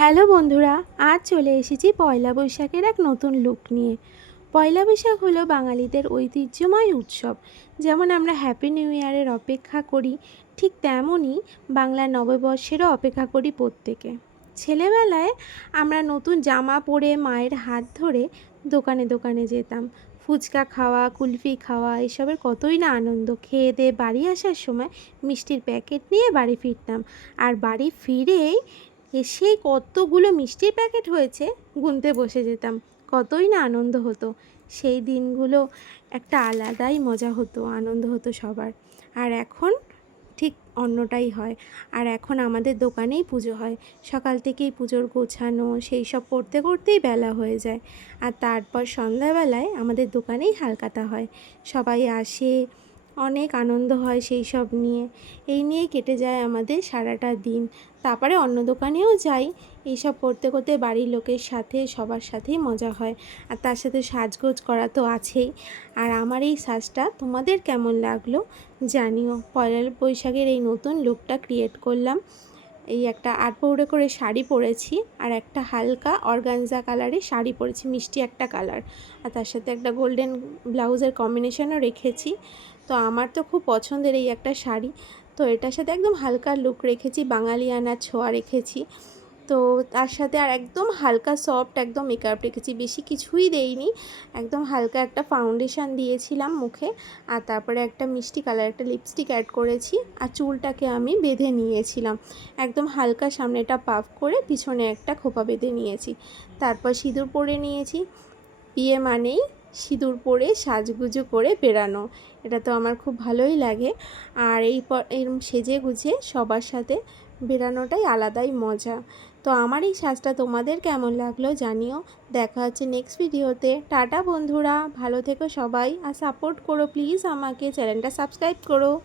Hello বন্ধুরা, আজ চলে এসেছি পয়লা বৈশাখের এক নতুন লুক নিয়ে। পয়লা বৈশাখ হলো বাঙালিদের ঐতিহ্যময় উৎসব। যেমন আমরা হ্যাপি নিউ ইয়ারের অপেক্ষা করি, ঠিক তেমনই বাংলা নববর্ষেরও অপেক্ষা করি প্রত্যেকে। ছেলেবেলায় আমরা নতুন জামা পরে মায়ের হাত ধরে দোকানে দোকানে যেতাম। ফুচকা খাওয়া, কুলফি খাওয়া, এসবের কতই না আনন্দ। খেয়ে দিয়ে বাড়ি আসার সময় মিষ্টির প্যাকেট নিয়ে বাড়ি ফিরতাম। আর বাড়ি ফিরেই এসেই কতগুলো মিষ্টির প্যাকেট হয়েছে গুনতে বসে যেতাম। কতই না আনন্দ হতো। সেই দিনগুলো একটা আলাদাই মজা হতো, আনন্দ হতো সবার। আর এখন ঠিক অন্যটাই হয়। আর এখন আমাদের দোকানেই পুজো হয়। সকাল থেকেই পুজোর গোছানো সেই সব করতে করতেই বেলা হয়ে যায়। আর তারপর সন্ধ্যাবেলায় আমাদের দোকানেই হালখাতা হয়। সবাই আসে, অনেক আনন্দ হয় সেই সব নিয়ে। এই নিয়েই কেটে যায় আমাদের সারাটা দিন। তারপরে অন্য দোকানেও যাই। এইসব করতে করতে বাড়ির লোকের সাথে সবার সাথেই মজা হয়। আর তার সাথে সাজগোজ করা তো আছেই। আর আমার এই সাজটা তোমাদের কেমন লাগলো জানিও। পয়লা বৈশাখের এই নতুন লুকটা ক্রিয়েট করলাম। এই একটা আটপৌরে করে শাড়ি পরেছি, আর একটা হালকা অর্গানজা কালারের শাড়ি পরেছি, মিষ্টি একটা কালার। আর তার সাথে একটা গোল্ডেন ব্লাউজের কম্বিনেশনও রেখেছি। তো আমার তো খুব পছন্দের এই একটা শাড়ি। তো এটার সাথে একদম হালকা লুক রেখেছি, বাঙালিয়ানার ছোঁয়া রেখেছি। তো তার সাথে আর একদম হালকা সফট একদম মেকআপ রেখেছি, বেশি কিছুই দেইনি। একদম হালকা একটা ফাউন্ডেশন দিয়েছিলাম মুখে, আর তারপরে একটা মিষ্টি কালার একটা লিপস্টিক অ্যাড করেছি। আর চুলটাকে আমি বেঁধে নিয়েছিলাম, একদম হালকা সামনেটা পাফ করে পিছনে একটা খোপা বেঁধে নিয়েছি। তারপর সিঁদুর পরে নিয়েছি। বিয়ে মানেই সিঁদুর পরে সাজগুজু করে বেরানো, এটা তো আমার খুব ভালোই লাগে। আর এরম সেজে গুজে সবার সাথে বেরানোটাই আলাদাই মজা। তো আমার এই সাজটা তোমাদের কেমন লাগলো জানিও। দেখা হচ্ছে নেক্সট ভিডিওতে। টাটা বন্ধুরা, ভালো থেকো সবাই, আর সাপোর্ট করো প্লিজ আমাকে, চ্যানেলটা সাবস্ক্রাইব করো।